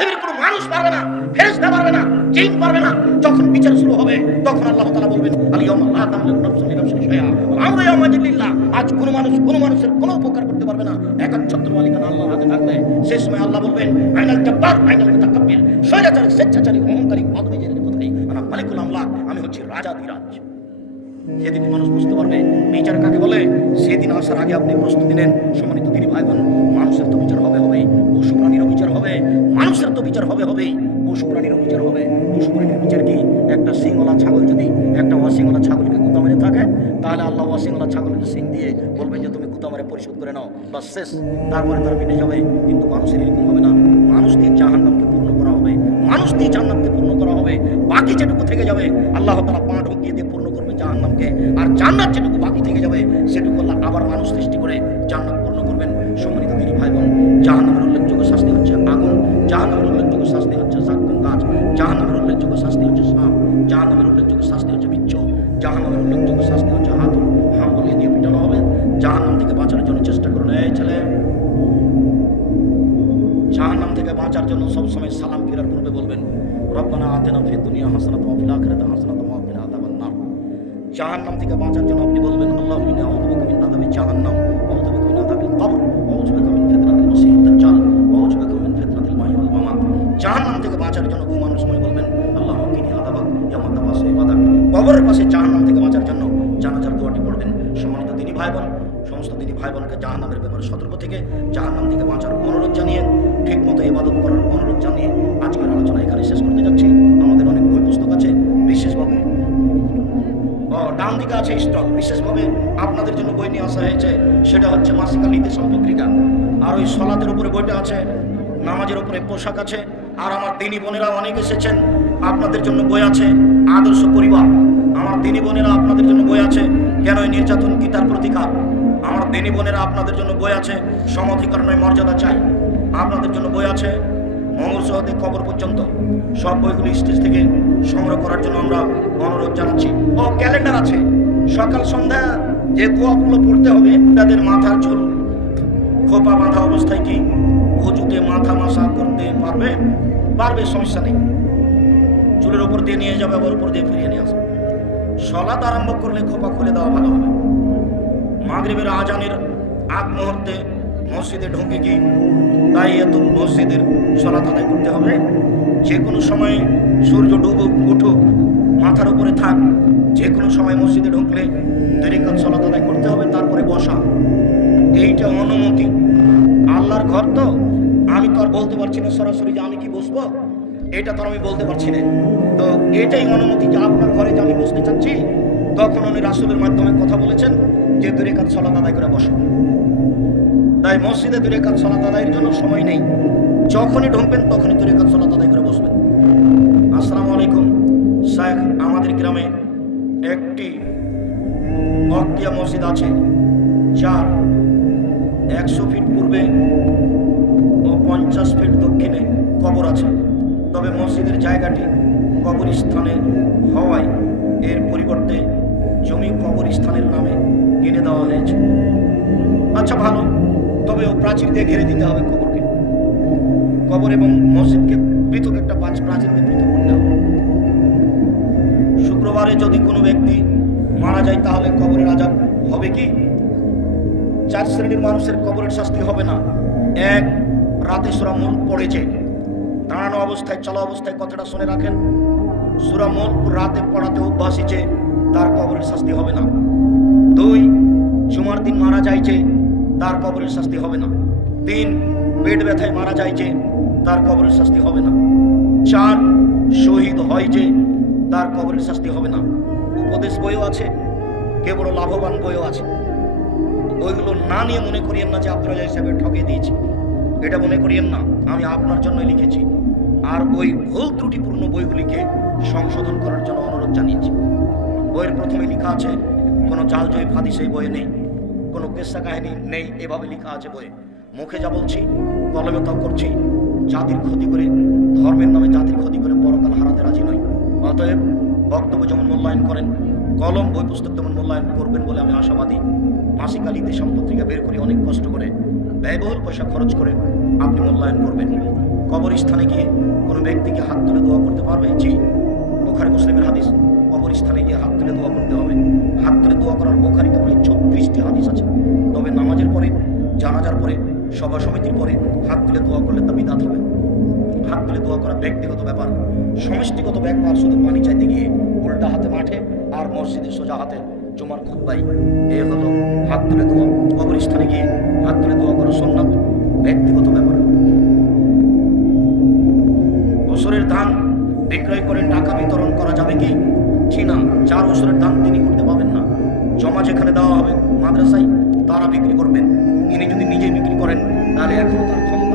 পৃথিবীর কোনো মানুষ পারবে না, ফেরেশতা পারবে না, জিন পারবে না। যখন বিচার শুরু হবে, তখন আল্লাহ তাআলা বলবেন ওয়া আমরু আজ মানুষ মানুষের কোনো উপকার করতে পারবে না। একচ্ছত্র মালিকানা আল্লাহর হাতে থাকবে। সেই সময় আল্লাহ বলবেন, আইনাল জব্বার, আইনাল মুতাকাব্বির। স্বৈরাচারী, স্বেচ্ছাচারী, অহংকারী মাধবীজের কোথায় আমি মালিকুল আমলাক আমি হচ্ছি রাজা দিরাজ সেদিন মানুষ বুঝতে পারবে, বিচার কাকে বলে? সেদিন আসার আগে আপনি প্রস্তুতি নেন। সম্মানিত তিনি ভাই বোন মানুষের তো বিচার হবে হবে পশু প্রাণীরও বিচার হবে, মানুষের তো বিচার হবে হবে পশু প্রাণীরও বিচার হবে। পশু প্রাণীর বিচার কি? একটা সিংওয়ালা ছাগল যদি, একটা অসিংওয়ালা ছাগলকে গুতা মেরে থাকে, তাহলে আল্লাহ অসিংওয়ালা ছাগলকে সিং দিয়ে বলবেন যে, তুমি গুতা মেরে পরিশোধ করে নাও বা শেষ। তারপরে তারা মিটে যাবে। কিন্তু মানুষের এরকম হবে না। মানুষ দিয়ে জাহান্নামকে পূর্ণ করা হবে। মানুষ দিয়ে জান্নাতকে পূর্ণ করা হবে। বাকি যেটুকু থেকে যাবে, আল্লাহ তালা পা ঢুকিয়ে দিয়ে পূর্ণ জাহান্নামকে আর জান্নাত যেটুকু বাকি থেকে যাবে, সেটুকু আল্লাহ আবার মানুষ সৃষ্টি করে জান্নাত পূর্ণ করবেন। সম্মানিত তিনি ভাই বোন জাহান্নামের উল্লেখযোগ্য শাস্তি হচ্ছে আগুন, জাহান্নামের উল্লেখযোগ্য শাস্তি হচ্ছে জাক্কুম গাছ, জাহান্নামের উল্লেখযোগ্য শাস্তি হচ্ছে সাপ, জাহান্নামের উল্লেখযোগ্য শাস্তি হচ্ছে বিচ্ছু, জাহান্নামের উল্লেখযোগ্য শাস্তি হচ্ছে হাত হাম বলিয়ে দিয়ে পিটানো হবে। জাহান্নাম থেকে বাঁচার জন্য চেষ্টা করুন। এই ছেলে। জাহান্নাম থেকে বাঁচার জন্য সবসময় সালাম ফিরার পূর্বে বলবেন, রব্বানা আতেনা ফিদ দুনিয়া হাসানাত ওয়া ফিল আখিরাতি হাসানাত জাহান্নাম থেকে বাঁচার জন্য আপনি বলবেন, আল্লাহু ইন্নী আউযু বিকা মিন আযাবি জাহান্নাম ওয়া মিন আযাবিল কবর ওয়া আউযু বিকা মিন ফিতনাতিল মাসীহিদ দাজ্জাল ওয়া আউযু বিকা মিন ফিতনাতিল মাহইয়া ওয়াল মামাত। জাহান্নাম থেকে বাঁচার জন্য ঘুমানোর সময় বলবেন আল্লাহু কিনি আযাবাক ইয়ামা তাবাসু ইবাদাক। কবরের পাশে জাহান্নাম থেকে বাঁচার জন্য জানাজার দোয়াটি পড়বেন। সম্মানিত দিনী ভাই বোন, সমস্ত দিনী ভাই বোনকে জাহান্নামের ব্যাপারে সতর্ক থেকে জাহান্নাম থেকে বাঁচার অনুরোধ ডান আছে স্টক বিশেষভাবে আপনাদের জন্য বই নিয়ে আসা হয়েছে, সেটা হচ্ছে মাসিকা নীতি সম্পত্রিকা আর ওই সলাতের উপরে বইটা আছে, নামাজের উপরে পোশাক আছে, আর আমার দিনী বোনেরা অনেক এসেছেন, আপনাদের জন্য বই আছে, আদর্শ পরিবার। আমার দিনী বোনেরা আপনাদের জন্য বই আছে, কেন নির্যাতন কি তার প্রতিকার? আমার দিনী বোনেরা আপনাদের জন্য বই আছে সমধিকার নয় মর্যাদা চাই। আপনাদের জন্য বই আছে সহতে কবর পর্যন্ত সব বইগুলি স্টেজ থেকে সংগ্রহ করার জন্য আমরা অনুরোধ জানাচ্ছি। ও, ক্যালেন্ডার আছে। সকাল সন্ধ্যা যে দোয়াগুলো পড়তে হবে, তাদের মাথার চুল খোপা বাঁধা অবস্থায় কি হুজুতে মাথা মাসা করতে পারবে? পারবে, সমস্যা নেই। চুলের উপর দিয়ে নিয়ে যাবে, আবার উপর দিয়ে ফিরিয়ে নিয়ে আসবে। সলাত আরম্ভ করলে খোপা খুলে দেওয়া ভালো হবে। মাগরিবের আজানের আগ মুহূর্তে মসজিদে ঢুকে কি তাই এত মসজিদের সলাত আদায় করতে হবে। যে কোনো সময় সূর্য ডুবুক উঠুক, মাথার উপরে থাক, যে কোনো সময় মসজিদে ঢুকলে দেরিকাত সলাত আদায় করতে হবে, তারপরে বসা। এইটা অনুমতি। আল্লাহর ঘর তো? আমি তো আর বলতে পারছি না সরাসরি যে আমি কি বসবো? এটা তো আমি বলতে পারছি না। তো এটাই অনুমতি যে আপনার ঘরে যে আমি বসতে চাচ্ছি, তখন উনি রাসুলের মাধ্যমে কথা বলেছেন যে দূরে কাজ সলাত আদায় করে বসো। তাই মসজিদে দূরে কাজ সলাত আদায়ের জন্য সময় নেই। যখনই ঢুকবেন তখনই দূরে কাজ সলাত আদায় করে বসবেন। আসসালামু আলাইকুম। শায়েখ, আমাদের গ্রামে একটি অক্তিয়া মসজিদ আছে, যার একশো ফিট পূর্বে ও পঞ্চাশ ফিট দক্ষিণে কবর আছে। তবে মসজিদের জায়গাটি কবরস্থানে হওয়ায় এর পরিবর্তে জমি কবরস্থানের নামে কিনে দেওয়া হয়েছে। আচ্ছা ভালো। তবে ও প্রাচীর দিয়ে ঘিরে দিতে হবে কবরকে কবর এবং মসজিদকে পৃথক একটা পাঁচ প্রাচীর দিয়ে পৃথক করতে হবে। শুক্রবারে যদি কোনো ব্যক্তি মারা যায়, তাহলে কবরের আজাব হবে কি? চার শ্রেণির মানুষের কবরের শাস্তি হবে না। এক, রাতে সুরা মন পড়েছে। দাঁড়ানো অবস্থায়, চলা অবস্থায় কথাটা শুনে রাখেন। সুরা মন রাতে পড়াতে অভ্যাসীছে তার কবরের শাস্তি হবে না। দুই, জুমার দিন মারা যাইছে তার কবরের শাস্তি হবে না। তিন, পেট ব্যথায় মারা যায় যে, তার কবরের শাস্তি হবে না। চার, শহীদ হয় যে, তার কবরের শাস্তি হবে না। উপদেশ বইও আছে কে বড় লাভবান বইও আছে। ওইগুলো না নিয়ে মনে করিয়েন না যে রাজা হিসাবে ঠকে দিয়েছি। এটা মনে করিয়েন না, আমি আপনার জন্যই লিখেছি। আর ওই ভুল ত্রুটিপূর্ণ বইগুলিকে সংশোধন করার জন্য অনুরোধ জানিয়েছি। বইয়ের প্রথমে লেখা আছে, কোনো জাল জয় ফাদি সেই বইয়ে নেই। কোনো কেসা কাহিনী নেই এভাবে লেখা আছে বইয়ে মুখে যা বলছি, কলমে তাও করছি। জাতির ক্ষতি করে, ধর্মের নামে জাতির ক্ষতি করে পরকাল হারাতে রাজি নয় অতএব বক্তব্য যেমন মূল্যায়ন করেন, কলম, বই পুস্তক তেমন মূল্যায়ন করবেন বলে আমি আশাবাদী। মাসিক আল ইতিহাস পত্রিকা বের করে অনেক কষ্ট করে, ব্যয়বহুল পয়সা খরচ করে আপনি মূল্যায়ন করবেন। কবরস্থানে গিয়ে কোনো ব্যক্তিকে হাত তুলে দোয়া করতে পারবে? জি। বোখারি, মুসলিমের হাদিস। কবরস্থানে গিয়ে হাত তুলে দোয়া করতে হবে। হাত তুলে দোয়া করার বোখারিতে প্রায় ছত্রিশটি হাদিস আছে। তবে নামাজের পরে, জানাজার পরে, সভা সমিতির পরে হাত তুলে দোয়া করলে তা বিদাত হবে। হাত তুলে দোয়া করা ব্যক্তিগত ব্যাপার। সমষ্টিগত ব্যাপার শুধু পানি চাইতে গিয়ে উল্টা হাতে মাঠে আর মসজিদে সোজা হাতে জমার খুদ্াই এ হলো হাত তুলে দোয়া। কবরস্থানে গিয়ে হাত তুলে দোয়া করা সন্ন্যাত ব্যক্তিগত ব্যাপার। বছরের ধান বিক্রয় করে টাকা বিতরণ করা যাবে কি? জি না, চার বছরের দাম তিনি করতে পাবেন না। জমা যেখানে দেওয়া হবে, মাদ্রাসায় তারা বিক্রি করবেন। তিনি যদি নিজে বিক্রি করেন, তাহলে এখনও তার ক্ষমতা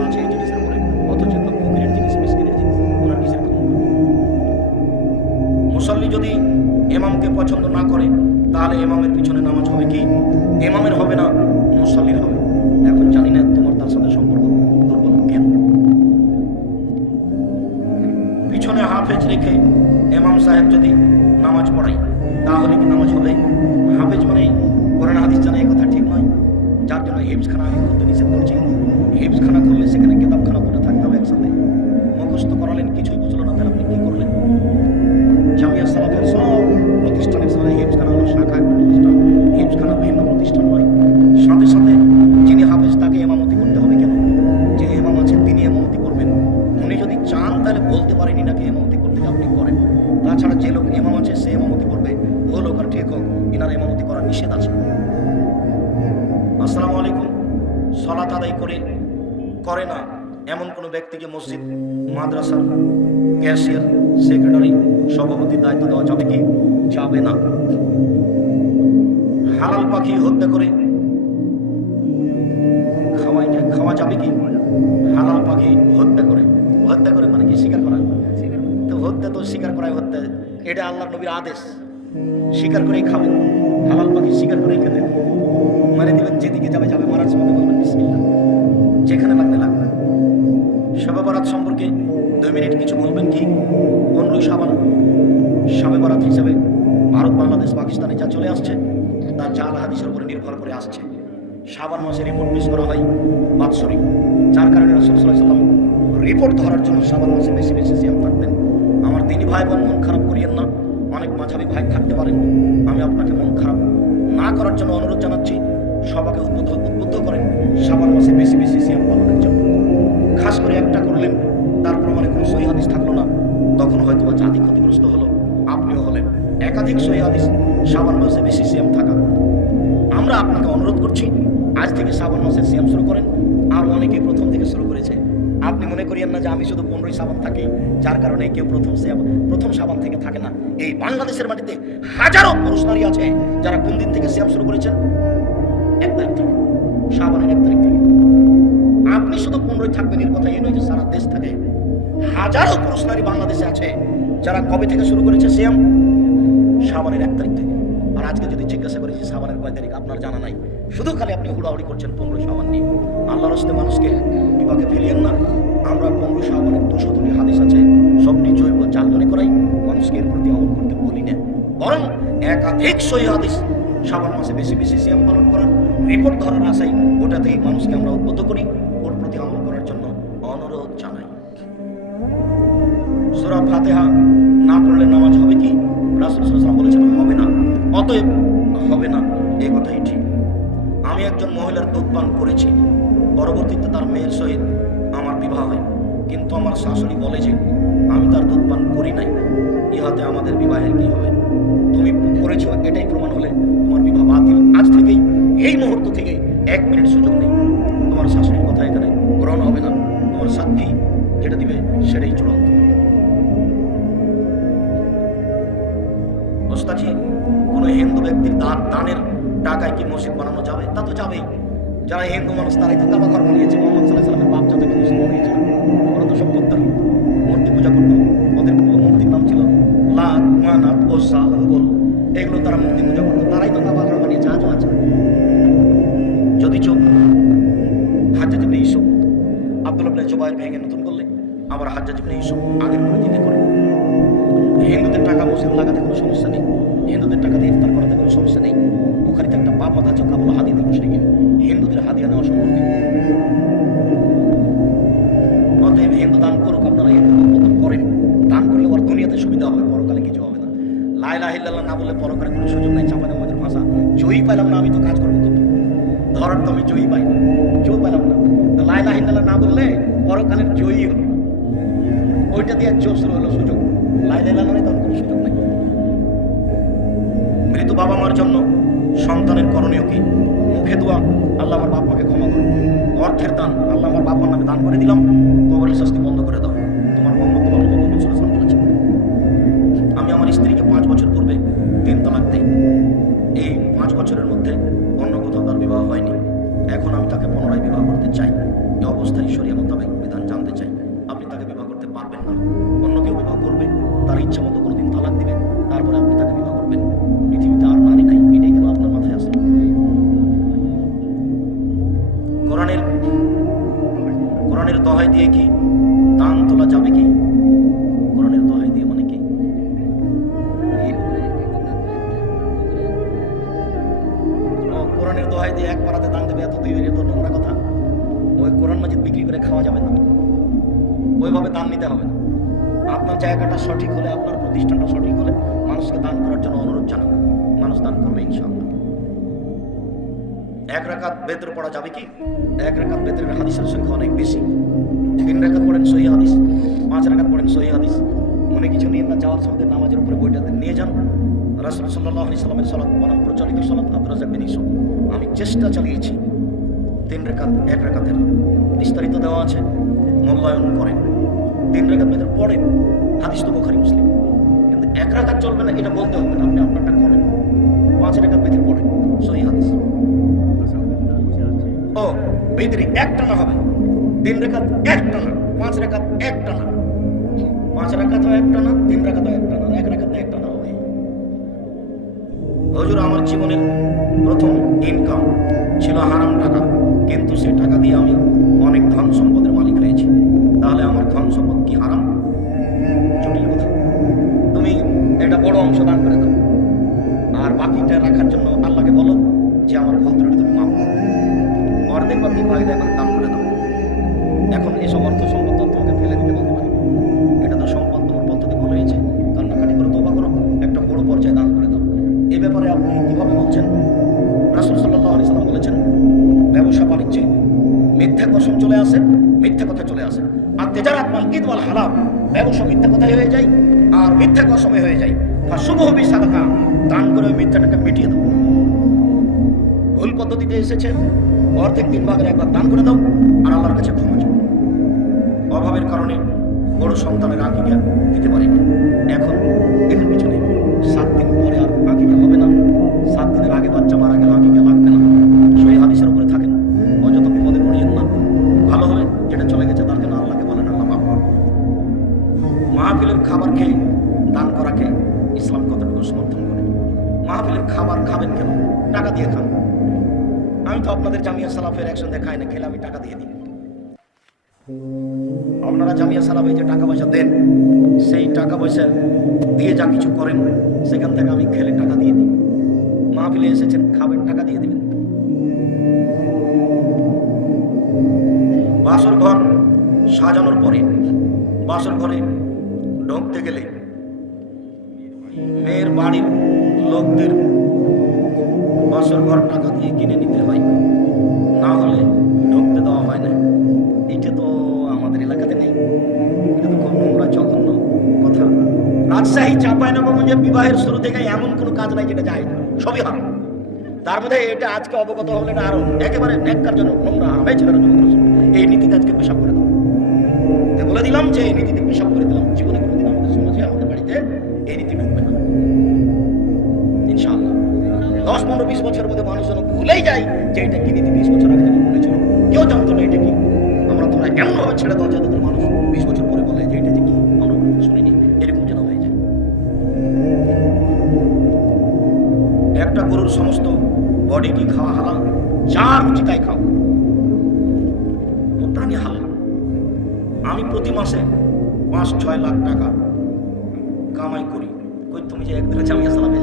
ব্যক্তিকে মসজিদ, মাদ্রাসার ক্যাশিয়ার সেক্রেটারি, সভাপতির দায়িত্ব দেওয়া যাবে কি? যাবে না। হালাল পাখি হত্যা করে খাওয়াই খাওয়া যাবে কি? পাখি হত্যা করে। হত্যা করে মানে কি? স্বীকার করা। তো হত্যা তো স্বীকার করাই হত্যা। এটা আল্লাহ নবীর আদেশ। স্বীকার করেই খাবেন। হালাল পাখি স্বীকার করেই খেতে। মারে দিবেন, যেদিকে যাবে যাবে। মারার সময় যেখানে লাগবে শবে বরাত সম্পর্কে দুই মিনিট কিছু বলবেন কি? পনেরোই সাবান। শবে বরাত হিসেবে ভারত, বাংলাদেশ, পাকিস্তানে যা চলে আসছে তার জাল হাদিসের উপরে নির্ভর করে আসছে। সাবান মাসে রিপোর্ট পেশ করা হয় বাৎসরিক। যার কারণে রসুল রিপোর্ট ধরার জন্য সাবান মাসে বেশি বেশি সিয়াম থাকতেন। আমার তিনি ভাই বোন মন খারাপ করিয়েন না। অনেক মাঝাবি ভাই থাকতে পারেন। আমি আপনাকে মন খারাপ না করার জন্য অনুরোধ জানাচ্ছি, সবাইকে উদ্বুদ্ধ উদ্বুদ্ধ করেন সাবান মাসে বেশি বেশি সিয়াম পালনের জন্য। খাস করে একটা করলেন তারপর মানে কোনো সহি হাদিস থাকল না। তখন হয়তো বা জাতি ক্ষতিগ্রস্ত হলো, আপনিও হলেন। একাধিক সহি হাদিস সাবান মাসে বেশি সিয়াম থাকা। আমরা আপনাকে অনুরোধ করছি, আজ থেকে সাবান মাসের সিয়াম শুরু করেন। আর অনেকেই প্রথম থেকে শুরু করেছে। আপনি মনে করিয়েন না যে আমি শুধু পনেরোই সাবান থাকি, যার কারণে কেউ প্রথম প্রথম সাবান থেকে থাকে না। এই বাংলাদেশের মাটিতে হাজারো পুরুষ নারী আছে, যারা কোন দিন থেকে সিয়াম শুরু করেছেন? এক তারিখ থেকে। সাবানের এক তারিখ থেকে। আপনি শুধু পনেরোই থাকবেন, এর কথা এই নয় যে সারা দেশ থাকে হাজারো পুরুষ নারী বাংলাদেশে আছে, যারা কবে থেকে শুরু করেছে সিয়াম? সাবানের এক তারিখ থেকে। আর আজকে যদি জিজ্ঞাসা করি যে সাবানের কয় তারিখ, আপনার জানা নাই। শুধু খালি আপনি হুড়াহুড়ি করছেন পনেরো সাবান নিয়ে। আল্লাহ রস্তে মানুষকে বিপাকে ফেলিয়েন না। আমরা পনেরো সাবানের দুশো দুটি হাদিস আছে, সবটি জৈব জাল মনে করাই মানুষকে এর প্রতি আমল করতে বলি না। বরং একাধিক সহি হাদিস সাবান মাসে বেশি বেশি সিয়াম পালন করার রিপোর্ট ধরার আশাই ওটাতেই মানুষকে আমরা উদ্বুদ্ধ করি। সুরা ফাতেহা না পড়লে নামাজ হবে কি? রাসুল বলেছেন, হবে না। অতএব হবে না। এই কথাই ঠিক। আমি একজন মহিলার দুধ পান করেছি। পরবর্তীতে তার মেয়ের সহিত আমার বিবাহ হয়। কিন্তু আমার শাশুড়ি বলে যে, আমি তার দুধ পান করি নাই। ইহাতে আমাদের বিবাহের কি হবে? তুমি করেছ এটাই প্রমাণ হলে তোমার বিবাহ বাতিল। আজ থেকেই, এই মুহূর্ত থেকে এক মিনিট সুযোগ নেই। তোমার শাশুড়ির কথা এখানে গ্রহণ হবে না। তোমার সাক্ষী যেটা দিবে সেটাই চূড়ান্ত। ওস্তাজি কোনো হিন্দু ব্যক্তির দান দানের টাকায় কি মসজিদ বানানো যাবে? তা তো যাবেই। যারা হিন্দু মানুষ, তারাই তো কাবা ঘর বানিয়েছে মোহাম্মদ সাল্লাহ সাল্লামের বাপ যাতে মুসলিম বানিয়েছিল ওরা তো সব করতেন মূর্তি পূজা করতো। ওদের মূর্তির নাম ছিল লাত মানাত, ওসা এগুলো তারা মূর্তি পূজা করতো। তারাই তো কাবা ঘর বানিয়েছে, আজও আছে। যদি চোখ Hajjaj bin Yusuf Abdullah ibn Zubair ভেঙে নতুন করলে, আবার হাজ্জা জিবনে ইসুফ আগের পরিধিতে করে। হিন্দুদের টাকা মসজিদ লাগাতে কোনো সমস্যা নেই। হিন্দুদের টাকা দিয়ে ইফতার করাতে কোনো সমস্যা নেই। ওখানে একটা বাপ মাথা চোখা বলে হাদিয়া দিবস নাকি হিন্দুদের হাদিয়া নেওয়া সম্ভব নেই। অতএব হিন্দু দান করুক আপনারা, হিন্দু মতো করেন। দান করলে ওর দুনিয়াতে সুবিধা হবে, পরকালে কিছু হবে না। লাইলা হিল্লাল্লাহ না বললে পরকালে কোনো সুযোগ নাই, চাপা আমাদের ভাষা। জয়ী পাইলাম না, আমি তো কাজ করব কিন্তু ধরার তো আমি জয়ী পাই না। কেউ পাইলাম না। তো লাইলা হিল্লাল্লাহ না বললে পরকালের জয়ী হলো ওইটা দিয়ে জোর শুরু হলো সুযোগ লাইলা হিল্লাল্লাহ তখন নাই। মৃত বাবা মার জন্য সন্তানের করণীয় কি? মুখে দোয়া, আল্লাহ আমার বাপ ক্ষমা করো অর্থের দান, আল্লাহ আমার বাপ নামে দান করে দিলাম। কবরের শাস্তি বন্ধ করে দাও। তোমার মোহাম্মদ তোমার আমি আমার স্ত্রীকে পাঁচ বছর পূর্বে তিন তালাক দিই। এই পাঁচ বছরের মধ্যে অন্য কোথাও তার বিবাহ হয়নি। এখন আমি তাকে পুনরায় বিবাহ করতে চাই। এই অবস্থায় শরিয়া মোতাবেক বিধান জানতে চাই। আপনি তাকে বিবাহ করতে পারবেন না। বেতর পড়া যাবে কি? এক রাকাত বেতরের হাদিসের সংখ্যা অনেক বেশি। তিন রাকাত পড়েন সহি হাদিস, পাঁচ রাকাত পড়েন সহি হাদিস। মনে কিছু নিয়ে না, যাওয়ার সময় নামাজের উপরে বইটা নিয়ে যান। রাসুল সাল্লাহ আলি সাল্লামের সালাত, বনাম প্রচলিত সালাত আব্দুল রাজাক বিন আমি চেষ্টা চালিয়েছি। তিন রেখাত, এক রেখাতের বিস্তারিত দেওয়া আছে, মূল্যায়ন করেন। তিন রেখাত বেতর পড়েন, হাদিস তো বোখারি, মুসলিম। কিন্তু এক রাকাত চলবে না, এটা বলতে হবে না, আপনি আপনারটা করেন। পাঁচ রেখাত বেতর পড়েন, সহি হাদিস। বেদরি একটা না হবে। তিন রেখাত একটা না পাঁচ রেখাত একটা না পাঁচ রেখাত একটা না তিন রেখাত একটা না এক রেখাত একটা না হবে। হজুর, আমার জীবনের প্রথম ইনকাম ছিল হারাম টাকা। কিন্তু সে টাকা দিয়ে আমি অনেক ধন সম্পদের মালিক হয়েছি। তাহলে আমার ধন সম্পদ কি হারাম? জটিল কথা। তুমি একটা বড় অংশ দান করে দাও। আর বাকিটা রাখার জন্য আল্লাহকে বলো যে আমার ভুল বা তিন ভাগে এখন দান করে দাও এখন এসব অর্থ সম্পদ তো তোমাকে ফেলে দিতে বলতে পারি এটা তো সম্পদ, তোমার পদ্ধতি ভুল হয়েছে কান্নাকাটি করে তোবা করো, একটা বড় পর্যায়ে দান করে দাও। এ ব্যাপারে আপনি কীভাবে বলছেন? রাসুল সাল্লাহ আলি সাল্লাম বলেছেন, ব্যবসা বাণিজ্যে মিথ্যা কসম চলে আসে, মিথ্যা কথা চলে আসে। আর তেজারাত মাল ঈদ ওয়াল হালাম ব্যবসা মিথ্যা কথাই হয়ে যায়, আর মিথ্যা কসমে হয়ে যায়। আর শুভ হবি সাদাকা, দান করে মিথ্যাটাকে মিটিয়ে দাও। ভুল পদ্ধতিতে এসেছে অর্ধেক তিন ভাগের একবার দান করে দাও আর আমার কাছে ক্ষমা চাও। অভাবের কারণে বড় সন্তানের আঁকিটা দিতে পারিনি এখন এখন পিছনে সাত দিন পরে আর আঁকিটা হবে না। সাত দিনের আগে বাচ্চা মারা গেলে আঁকিটা লাগবে না। সালাফের একসঙ্গে খাই না, খেলে আমি টাকা দিয়ে দিই। আপনারা জামিয়া সালাফে যে টাকা পয়সা দেন, সেই টাকা পয়সা দিয়ে যা কিছু করেন, সেখান থেকে আমি খেলে টাকা দিয়ে দিই। মাহফিলে এসেছেন, খাবেন, টাকা দিয়ে দিবেন। বাসর ঘর সাজানোর পরে, বাসর ঘরে ঢুকতে গেলে মেয়ের বাড়ির লোকদের বাসর ঘর টাকা দিয়ে কিনে নিতে হয়। না হলে ঢুকতে দেওয়া হয় না। এটা তো আমাদের এলাকাতে নেই। এটা তো খুব নোংরা, জঘন্য কথা। রাজশাহী চাপায় নবগঞ্জে বিবাহের শুরু থেকে এমন কোনো কাজ নাই যেটা যায় সবই হারাম। তার মধ্যে এটা আজকে অবগত হলে না আরও একেবারে নেককার জন্য নোংরা, হারাম। এই এই নীতিতে আজকে পেশাব করে দাও বলে দিলাম যে এই নীতিতে পেশাব করে দিলাম। জীবনে কোনোদিন আমাদের সমাজে, আমাদের বাড়িতে এই নীতি দশ, পনেরো, বিশ বছরের মধ্যে মানুষ যেন ভুলেই যায় যে এটা কি নীতি বিশ বছর আগে যেন বলেছিল। কেউ জানতো না এটা কি। আমরা তোমরা এমনভাবে ছেড়ে দাও যাতে মানুষ বিশ বছর পরে বলে যে এটা যে কি, আমরা শুনিনি, এরকম যেন হয়ে যায়। একটা গরুর সমস্ত বডি কি খাওয়া হালাল? যা রুচি তাই খাও। প্রাণী হালাল আমি প্রতি মাসে পাঁচ, ছয় লাখ টাকা কামাই করি। কই তুমি যে একদিনে জামিয়া সালামে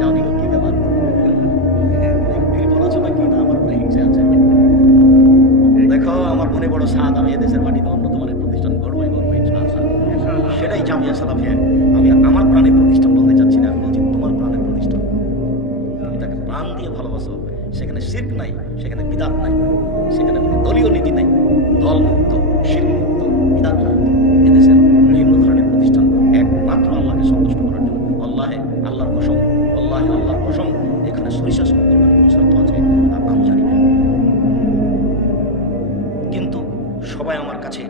জামিয়া সালাফিয়া আমি আমার প্রাণের প্রতিষ্ঠান বলতে চাচ্ছি না আমি বলছি তোমার প্রাণের প্রতিষ্ঠান। তুমি তাকে প্রাণ দিয়ে ভালোবাসো, সেখানে শির্ক নাই, সেখানে বিদাত নাই, সেখানে কোনো দলীয় নীতি নাই দল মুক্ত শির্ক মুক্ত বিদাত মুক্ত এদেশের বিভিন্ন ধরনের প্রতিষ্ঠান একমাত্র আল্লাহকে সন্তুষ্ট করার জন্য। আল্লাহে আল্লাহর কসম, আল্লাহে আল্লাহর কসম, এখানে সরিষা সম্পর্কের কোনো শর্ত আছে? আমি জানি না। কিন্তু সবাই আমার কাছে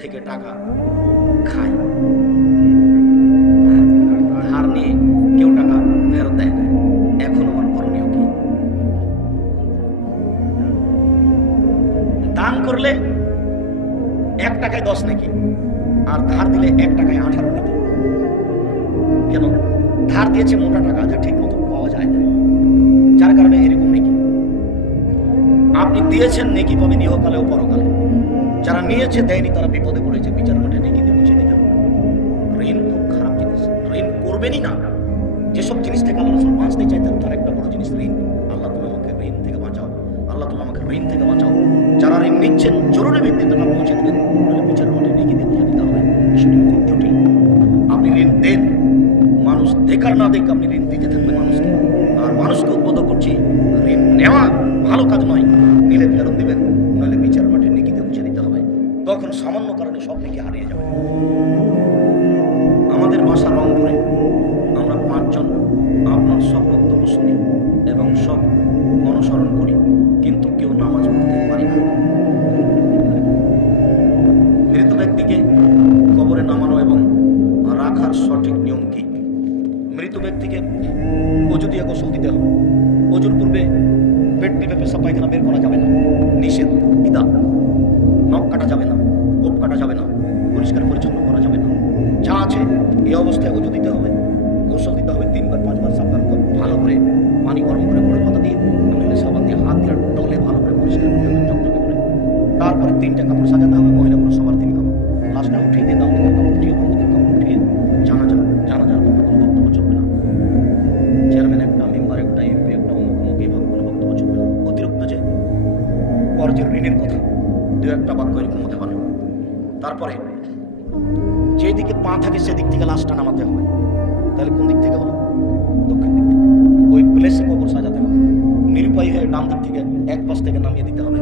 থেকে টাকা খায়। টাকায় দশ নাকি? আর ধার দিলে এক টাকায় আঠারো নাকি? কেন? ধার দিয়েছে মোটা টাকা, যা ঠিক মতো পাওয়া যায় না। যার কারণে এরকম নাকি? আপনি দিয়েছেন নেকি পাবেন ইহকালে ও পরকালে। যারা নিয়েছে, দেয়নি, তারা বিপদে পড়েছে। বিচার মাঠে নেকি দিয়ে বুঝে হবে। ঋণ খুব খারাপ জিনিস। ঋণ করবেনই না। যেসব জিনিস থেকে আল্লাহ বাঁচতে চাইতেন, তার একটা বড় জিনিস ঋণ। ঋণ থেকে বাঁচাও। যারা ঋণ নিচ্ছেন, জরুরি ভিত্তিতে টাকা পৌঁছে দেবেন। তাহলে বিচার মাঠে বুঝে দিতে হবে বিষয়টি খুব জটিল। আপনি ঋণ দেন, মানুষ দেখার না দেখ আপনি ঋণ দিতে থাকবেন মানুষকে। আর মানুষকে উদ্বোধ করছি, ঋণ নেওয়া ভালো কাজ নয়। নিলে ফেরত দিবেন নইলে বিচার মাঠে নেকিতে বুঝে দিতে হবে। তখন সামান্য কারণে সব নেকি হারিয়ে যাবে। আমাদের বাসা রংপুরে। আমরা পাঁচজন, আপনার সব বক্তব্য শুনি এবং সব অনুসরণ করি। কিন্তু ব্যক্তিকে অজু দিয়ে গোসল দিতে হবে। অজুর পূর্বে পেট টিপে পেশাব পায়খানা বের করা যাবে না। নিষেধ পিতা নখ কাটা যাবে না, কোপ কাটা যাবে না, পরিষ্কার পরিচ্ছন্ন করা যাবে না। যা আছে এই অবস্থায় অজু দিতে হবে, গোসল দিতে হবে, তিনবার, পাঁচবার করে ভালো করে পানি গরম করে বড় পাতা দিয়ে, নইলে সাবান দিয়ে হাত দিয়ে ডলে ভালো করে পরিষ্কার করে তারপরে তিনটা কাপড় সাজাতে হবে মহিলাগুলো সবার তিন তারপরে যেদিকে পা থাকে সেদিক থেকে লাশটা নামাতে হবে। তাহলে কোন দিক থেকে হলো? দক্ষিণ দিক থেকে। ওই প্লেসে কবর সাজাতে হবে। নিরুপায় হয়ে ডান দিক থেকে এক পাশ থেকে নামিয়ে দিতে হবে।